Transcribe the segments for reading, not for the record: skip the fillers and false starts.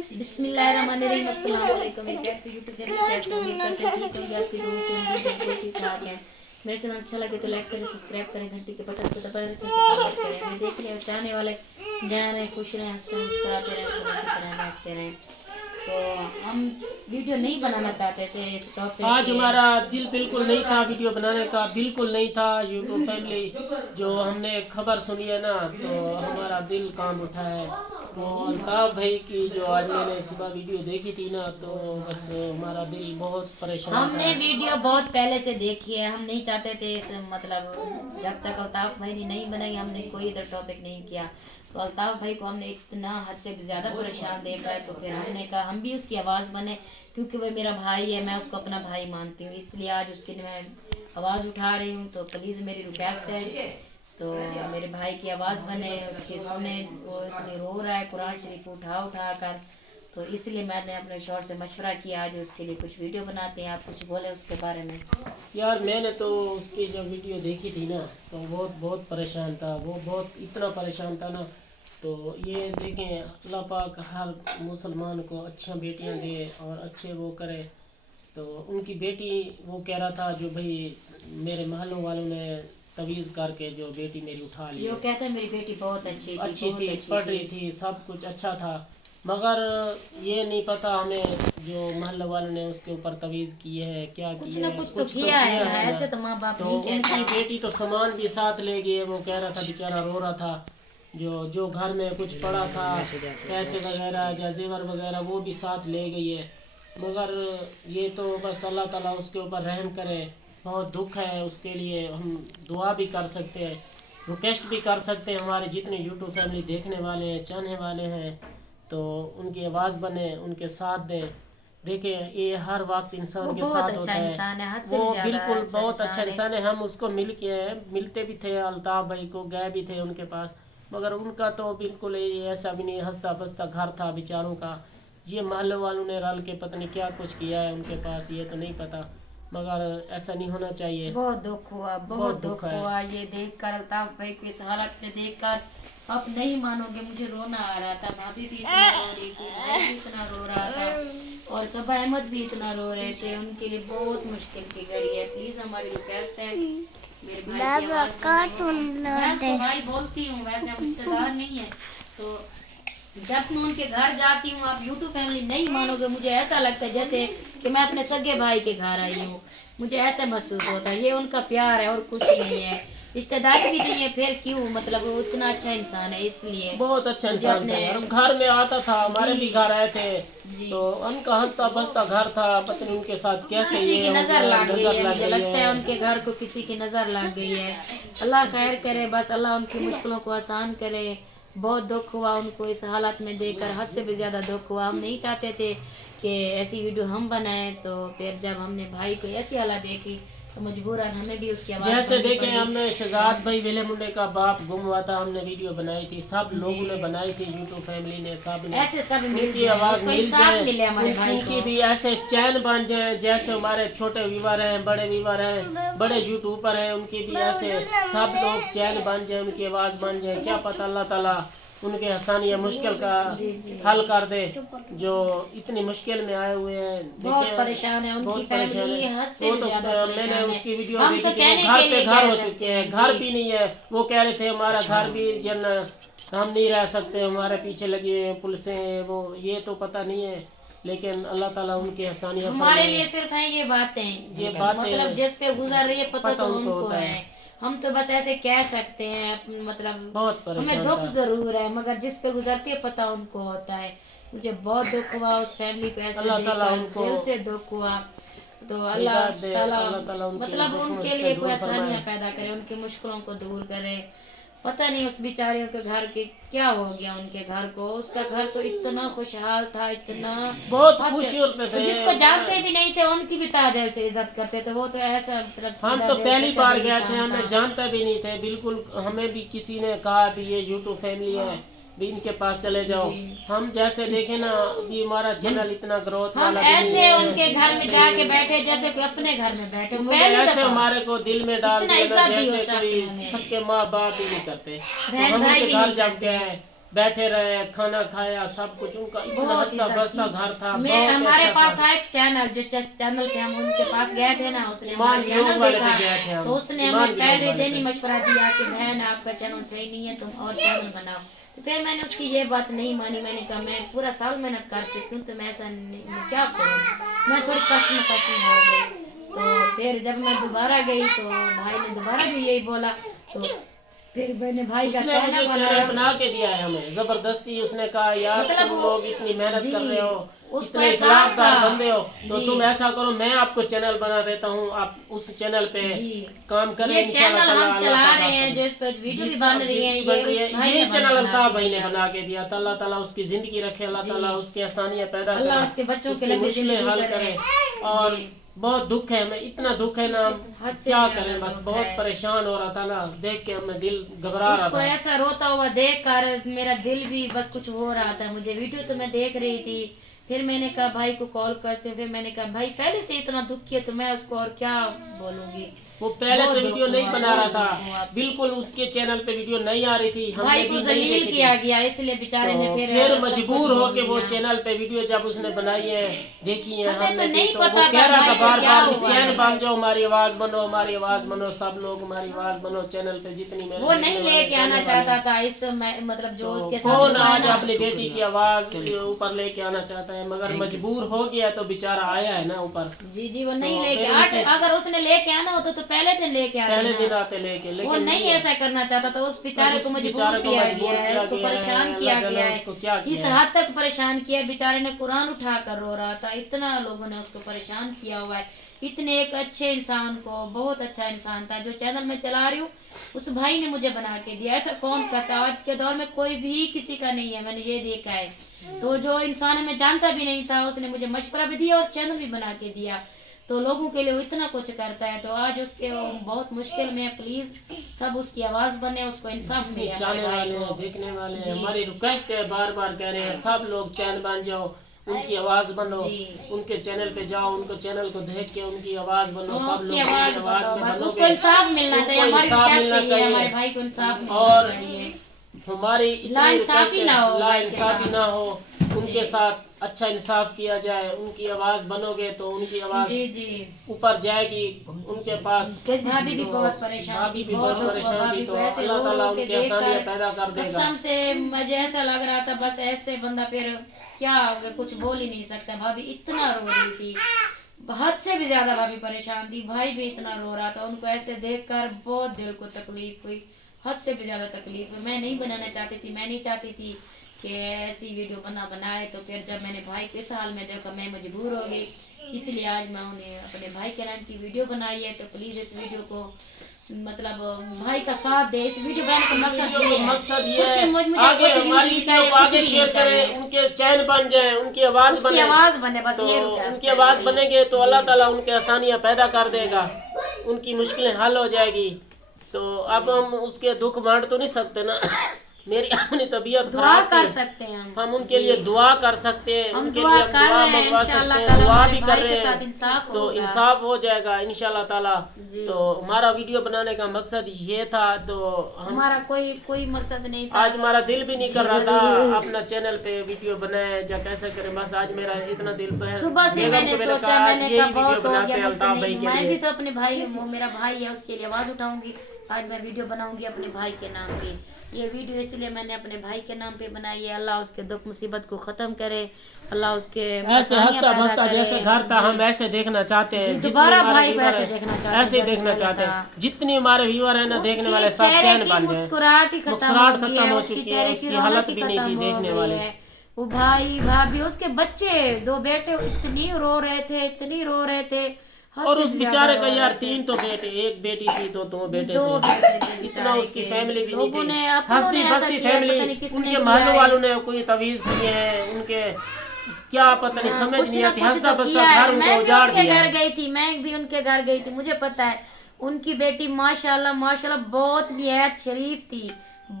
बिस्मिल्लाहिर्रहमानिर्रहीम। अस्सलाम वालेकुम। एक ऐसे यूट्यूब चैनल कैसे उम्मीद करते हैं ठीक होंगे आपकी दुआ से हम भी ठीक ठाक हैं। मेरे चैनल अच्छा लगे तो लाइक करें, सब्सक्राइब करें, घंटी के बटन को दबाएं, कमेंट करें। हमें देखने और चाहने वाले जहाँ रहें खुश रहें, हंसते मुस्कुराते रहें, बैठते रहें। तो हम वीडियो नहीं बनाना चाहते थे इस टॉपिक। आज हमारा दिल बिल्कुल नहीं था वीडियो बनाने का, बिल्कुल नहीं था। यूट्यूब फैमिली जो हमने खबर सुनी है ना, तो हमारा दिल कांप उठा है। वो अल्ताफ भाई की जो आज मैंने सुबह वीडियो देखी थी ना, तो बस हमारा दिल बहुत परेशान था। हमने वीडियो बहुत पहले से देखी है, हम नहीं चाहते थे इस मतलब जब तक अल्ताफ भाई ने नहीं बनाई हमने कोई इधर टॉपिक नहीं किया। तो अल्ताफ भाई को हमने इतना हद से ज़्यादा परेशान देखा है, तो फिर हमने कहा हम भी उसकी आवाज़ बने, क्योंकि वो मेरा भाई है, मैं उसको अपना भाई मानती हूँ, इसलिए आज उसके लिए मैं आवाज़ उठा रही हूँ। तो प्लीज़ मेरी रिक्वेस्ट है, तो मेरे भाई की आवाज़ बने, उसकी सुने। वो इतनी रो रहा है कुरान शरीफ उठा कर, तो इसलिए मैंने अपने शौहर से मशवरा किया आज उसके लिए कुछ वीडियो बनाते हैं। आप कुछ बोले उसके बारे में। यार मैंने तो उसकी जब वीडियो देखी थी ना, तो बहुत परेशान था। वो बहुत इतना परेशान था ना। तो ये देखें, अल्लाह पाक हर मुसलमान को अच्छा बेटियां दे और अच्छे वो करे। तो उनकी बेटी वो कह रहा था, जो भाई मेरे महलों वालों ने तवीज़ करके जो बेटी मेरी उठा ली, वो कहता है मेरी बेटी बहुत अच्छी थी, पढ़ रही थी, सब कुछ अच्छा था। मगर ये नहीं पता हमें जो महल्ले वालों ने उसके ऊपर तवीज़ की है, क्या कुछ की ना है, कुछ तो किया है ना। ऐसे तो माँ बाप तो नहीं कहते। उनकी बेटी तो सामान भी साथ ले गई है। वो कह रहा था, बेचारा रो रहा था, जो घर में कुछ पड़ा था, पैसे वगैरह या जेवर वगैरह, वो भी साथ ले गई है। मगर ये तो बस अल्लाह ताला उसके ऊपर रहम करे। बहुत दुख है उसके लिए। हम दुआ भी कर सकते हैं, रिक्वेस्ट भी कर सकते हैं। हमारे जितने यूट्यूब फैमिली देखने वाले हैं, चाहने वाले हैं, तो उनकी आवाज़ बने, उनके साथ दें। देखें, ये हर वक्त इंसान के साथ होता है। वो बिल्कुल बहुत अच्छा इंसान है। हम उसको मिलते भी थे, अल्ताफ भाई को गए भी थे उनके पास। मगर उनका तो बिल्कुल ऐसा भी नहीं, हंसता बसता घर था बेचारों का। ये महल्ले वालों ने रल के पता नहीं क्या कुछ किया है उनके पास, ये तो नहीं पता। मगर ऐसा नहीं होना चाहिए। बहुत दुख हुआ, बहुत दुख हुआ ये देखकर। अल्ताफ भाई को इस हालत में देखकर आप नहीं मानोगे, मुझे रोना आ रहा था। भाभी भी इतना रो रही थी, भाई भी इतना रो रहा था, और सबा अहमद भी इतना रो रहे थे। उनके लिए बहुत मुश्किल की घड़ी है। प्लीज हमारी रिक्वेस्ट है, मेरे भाई की आवाज़ सुनो। मैं उसको भाई बोलती हूँ, वैसे हम रिश्तेदार नहीं है। तो जब मैं उनके घर जाती हूँ, आप यूट्यूब फैमिली नहीं मानोगे, मुझे ऐसा लगता है जैसे कि मैं अपने सगे भाई के घर आई हूँ। मुझे ऐसा महसूस होता है, ये उनका प्यार है और कुछ नहीं है। रिश्तेदारी भी नहीं है, फिर क्यों, मतलब वो इतना अच्छा इंसान है, इसलिए बहुत अच्छा इंसान था। हम घर में आता था, हमारे भी घर आए थे, तो उनका हंसता बसता घर था। पता नहीं उनके साथ कैसे किसी की नजर लग गई है। मुझे लगता है उनके घर को किसी की नजर लग गई है। अल्लाह खैर करे, बस अल्लाह उनकी मुश्किलों को आसान करे। बहुत दुख हुआ उनको इस हालत में देखकर, हद से भी ज़्यादा दुख हुआ। हम नहीं चाहते थे कि ऐसी वीडियो हम बनाएं, तो फिर जब हमने भाई को ऐसी हालत देखी तो मजबूरन हमें भी उसकी आवाज़ जैसे देखें, हमने शहजाद भाई वेले मुंडे का बाप गुम हुआ था, हमने वीडियो बनाई थी, सब लोगों ने बनाई थी, यूट्यूब फैमिली ने, सब ने। ऐसे सब उनकी आवाज़ मिल जाए, उनकी भी ऐसे चैन बन जाए। जैसे हमारे छोटे व्यूवर हैं, बड़े व्यूवर हैं, बड़े यूट्यूबर हैं, उनकी भी ऐसे सब लोग चैन बन जाए, उनकी आवाज़ बन जाए। क्या पता अल्लाह ताला उनके आसानी या मुश्किल का हल कर दे, जो इतनी मुश्किल में आए हुए हैं। बहुत परेशान है उनकी फैमिली, हद से भी ज्यादा परेशान है। मैंने उसकी वीडियो देखी थी, घर पे घर हो चुके हैं, घर भी नहीं है। वो कह रहे थे हमारा घर भी हम नहीं रह सकते, हमारे पीछे लगी हैं पुलिसें हैं, वो ये तो पता नहीं है। लेकिन अल्लाह ताला उनकी आसानियां हमारे लिए सिर्फ है ये बातें, मतलब जिस पे गुजर रही है पता तो उनको है। हम तो बस ऐसे कह सकते हैं, मतलब हमें दुख जरूर है, मगर जिस पे गुजरती है पता उनको होता है। मुझे बहुत दुख हुआ उस फैमिली को ऐसे देखकर, दिल से दुख हुआ। तो अल्लाह ताला मतलब उनके लिए कोई आसानियां पैदा करे, उनकी मुश्किलों को दूर करे। पता नहीं उस बेचारियों के घर के क्या हो गया, उनके घर को। उसका घर तो इतना खुशहाल था, इतना बहुत खुशी होते थे। जिसको जानते भी नहीं थे उनकी भी तादिल से इज्जत करते थे। वो तो ऐसा मतलब हम तो पहली बार गए थे, हमें जानता भी नहीं थे बिल्कुल। हमें भी किसी ने कहा भी ये यूट्यूब फैमिली है, भी इनके पास चले जाओ। हम जैसे देखे ना, भी हमारा चैनल इतना ग्रोथ वाला, ऐसे उनके घर में जाके बैठे जैसे कोई अपने घर में बैठे। ऐसे हमारे को दिल में डाल दिया जैसे कोई सबके माँ बाप ही नहीं करते। तो हम उनके घर जब गए बैठे रहे, खाना खाया, सब कुछ उनका इतना हंसता बसता घर था। हमारे पास था एक चैनल, जो चैनल पे हम उनके पास गए थे ना, उसने हमारा चैनल देखा तो उसने हमें पहले दिन ही मशवरा दिया कि बहन आपका चैनल सही नहीं है, तुम और चैनल बनाओ। तो फिर मैंने उसकी ये बात नहीं मानी। मैंने कहा मैं पूरा साल मेहनत कर चुकी हूँ, तो मैं ऐसा क्या करूँ, मैं थोड़ी कश्म हो गई। तो फिर जब मैं दोबारा गई तो भाई ने दोबारा भी यही बोला, तो फिर मैंने भाई का कहना बनाया, बना के दिया है हमें जबरदस्ती। उसने कहा यार मतलब तुम लोग इतनी मेहनत कर रहे हो, उसको इतने इखलासदार बंदे हो, तो जी। तुम ऐसा करो मैं आपको चैनल बना देता हूँ, आप उस चैनल पे काम करें। ये चैनल हम चला रहे हैं, जो इस पर वीडियो भी बन रही है, ये चैनल अल्ताफ भाई ने बना के दिया। अल्लाह ताला उसकी जिंदगी रखे, अल्लाह ताला उसकी आसानियां पैदा करे, अल्लाह उसके बच्चों के लिए मुश्किलें हल करे। और बहुत दुख है, हमें इतना दुख है ना, क्या करें, बस बहुत परेशान हो रहा था ना, देख के हमें दिल घबरा रहा उसको था। ऐसा रोता हुआ देख कर मेरा दिल भी बस कुछ हो रहा था। मुझे वीडियो तो मैं देख रही थी, फिर मैंने कहा भाई को कॉल करते, फिर मैंने कहा भाई पहले से इतना दुख किया तो मैं उसको और क्या बोलूंगी। वो पहले से वीडियो नहीं बना रहा था, बिल्कुल उसके चैनल पे वीडियो नहीं आ रही थी, भाई को जलील किया गया, इसलिए बेचारे ने फिर मजबूर हो के वो चैनल पे वीडियो जब उसने बनाई है, देखी है हमें तो हमने, नहीं तो पता वो कह रहा था बार बार हुआ चैन बन जाओ, हमारी आवाज बनो, हमारी आवाज बनो, सब लोग हमारी आवाज बनो चैनल पे जितनी मेहनत। वो नहीं लेके आना चाहता था इस मतलब जो उसके साथ कौन आज अपनी बेटी की आवाज ऊपर लेके आना चाहता है, मगर मजबूर हो गया तो बेचारा आया है ना ऊपर। जी वो नहीं लेके, अगर उसने लेके आना होता तो पहले दिन लेके पहले दिन आते लेके, वो नहीं ऐसा करना चाहता था। उस बेचारे को मजबूर किया गया है, उसको परेशान किया गया है, इस हद तक परेशान किया। बेचारे ने कुरान उठा कर रो रहा था, इतना लोगों ने उसको परेशान किया हुआ है। इतने एक अच्छे इंसान को, बहुत अच्छा इंसान था, जो चैनल में चला रही हूँ, उस भाई ने मुझे बना के दिया। ऐसा कौन करता है आज के दौर में, कोई भी किसी का नहीं है, मैंने ये देखा है। तो जो इंसान हमें जानता भी नहीं था, उसने मुझे मशवरा भी दिया और चैनल भी बना के दिया, तो लोगों के लिए वो इतना कुछ करता है। तो आज उसके बहुत मुश्किल में, प्लीज सब उसकी आवाज बने, उसको इंसाफ मिले। जाने वाले देखने वाले हमारी रिक्वेस्ट है, बार बार कह रहे हैं सब लोग चैन बन जाओ, उनकी आवाज बनो, उनके चैनल पे जाओ, उनको चैनल को देख के उनकी आवाज बनो, सब लोग आवाज में बनोगे। उसको इंसाफ मिलना चाहिए, हमारे भाई को इंसाफ मिलना चाहिए। हमारी नाइंसाफी ना हो, उनके साथ अच्छा इंसाफ किया जाए, उनकी आवाज बनोगे तो उनकी आवाज ऊपर जाएगी उनके पास। भाभी भी बहुत परेशान थी, बहुत भाभी को ऐसे रो रो के देखकर पैदा कर देगा। कसम से मुझे ऐसा लग रहा था बस ऐसे बंदा फिर क्या कुछ बोल ही नहीं सकता। भाभी इतना रो रही थी, हद से भी ज्यादा भाभी परेशान थी, भाई भी इतना रो रहा था। उनको ऐसे देखकर बहुत दिल को तकलीफ हुई, हद से भी ज्यादा तकलीफ हुई। मैं नहीं बनाना चाहती थी, मैं नहीं चाहती थी कि ऐसी वीडियो बनाए। तो फिर जब मैंने भाई के इस हाल में देखा, मैं मजबूर हो गई, इसलिए आज मैं उन्हें अपने भाई के नाम की वीडियो बनाई है। तो प्लीज इस वीडियो को मतलब भाई का साथ दे। इस वीडियो बनाने का मकसद ये है आगे हमारी वीडियो को आगे शेयर करें, उनके चैन बन जाए, उनकी आवाज बने, बस ये उनकी आवाज बनेंगे तो अल्लाह ताला उनके आसानियां पैदा कर देगा, उनकी मुश्किलें हल हो जाएगी। तो अब हम उसके दुख बांट तो नहीं सकते ना, मेरी अपनी तबीयत खराब कर सकते हैं हम उनके लिए दुआ कर सकते हैं, उनके लिए दुआ मंगवा सकते हैं, दुआ भी कर रहे हैं, इंसाफ तो इंसाफ हो जाएगा इंशाल्लाह ताला। तो हमारा वीडियो बनाने का मकसद ये था, तो हमारा कोई मकसद नहीं था। आज हमारा दिल भी नहीं कर रहा था अपना चैनल पे वीडियो बनाए या कैसे करें, बस आज मेरा इतना दिल पे सुबह से मैंने सोचा, मैंने कहा बहुत हो गया मुझसे, मैं भी तो अपने भाई, वो मेरा भाई है, उसके लिए आवाज उठाऊंगी। आज मैं वीडियो बनाऊंगी अपने भाई के नाम पे। ये वीडियो इसलिए मैंने अपने भाई के नाम पे बनाई है। अल्लाह उसके दुख मुसीबत को खत्म करे, अल्लाह उसके ऐसे हंसता बसता जैसे घर था हम ऐसे देखना चाहते हैं, दोबारा भाई को ऐसे देखना चाहते हैं, ऐसे देखना चाहते हैं। जितनी हमारे व्यूअर है ना देखने वाले सब चैन बन जाए, मुस्कुराहट ही खत्म हो चुकी है, उसकी हालत भी नहीं थी देखने वाले। वो भाई भाभी उसके बच्चे 2 बेटे इतनी रो रहे थे, और उस बेचारे का यार 3 तो बेटे, एक बेटी थी तो 2 बेटे थे, इतना उसकी फैमिली भी नहीं थी, हंसती बसती फैमिली। उनके महल्ले वालों ने कोई तवीज दिए हैं, उनके क्या पता नहीं समझ नहीं आती, हंसता बसता घर उनको उजाड़ दिया। मैं भी उनके घर गई थी, मुझे पता है उनकी बेटी माशाल्लाह बहुत निहायत शरीफ थी,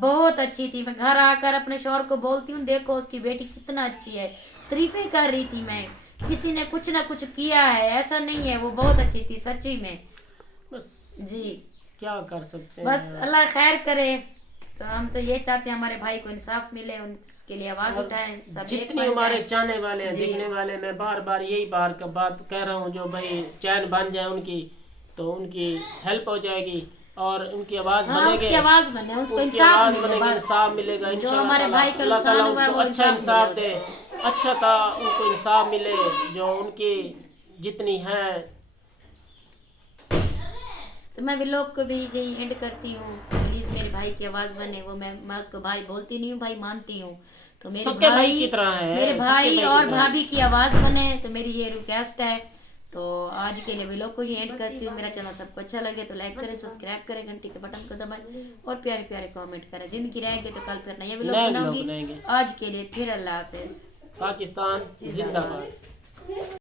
बहुत अच्छी थी। मैं घर आकर अपने शौहर को बोलती हूँ, देखो उसकी बेटी कितना अच्छी है, तारीफें कर रही थी मैं। किसी ने कुछ ना कुछ किया है, ऐसा नहीं है, वो बहुत अच्छी थी सच्ची में। बस जी क्या कर सकते हैं, बस अल्लाह खैर करे। तो हम तो ये चाहते हैं हमारे भाई को इंसाफ मिले, उनके लिए आवाज उठाएं सब। जितने हमारे चाहने वाले हैं, देखने वाले, मैं बार बार यही बात कह रहा हूँ, जो भाई चैन बन जाए उनकी तो उनकी हेल्प हो जाएगी और उनकी आवाज बनेगी, उसकी आवाज बने, उसको उसकी इंसाफ आवाज मिले बनेगी, बस। इंसाफ मिलेगा जो हमारे भाई का अल्लाह नुकसान ताला हुआ है उनको वो अच्छा इंसाफ मिले दे, अच्छा था उनको इंसाफ मिले, जो उनकी जितनी है। तो मैं व्लॉग को भी यही एंड करती हूँ, प्लीज मेरे भाई की आवाज बने। वो मैं उसको भाई बोलती नहीं हूँ, भाई मानती हूँ। तो मेरे सबके भाई की तरह है, मेरे सबके भाई भाई और की तरह। भाभी की आवाज बने, तो मेरी ये रिक्वेस्ट है। तो आज के लिए व्लॉग को ही एंड करती हूँ। मेरा चैनल सबको अच्छा लगे तो लाइक करें, सब्सक्राइब करें, घंटी के बटन को दबाएं और प्यारे प्यारे कमेंट करें। जिंदगी रहेगी तो कल फिर नया व्लॉग बनाऊंगी। आज के लिए फिर अल्लाह हाफिज। पाकिस्तान जिंदाबाद।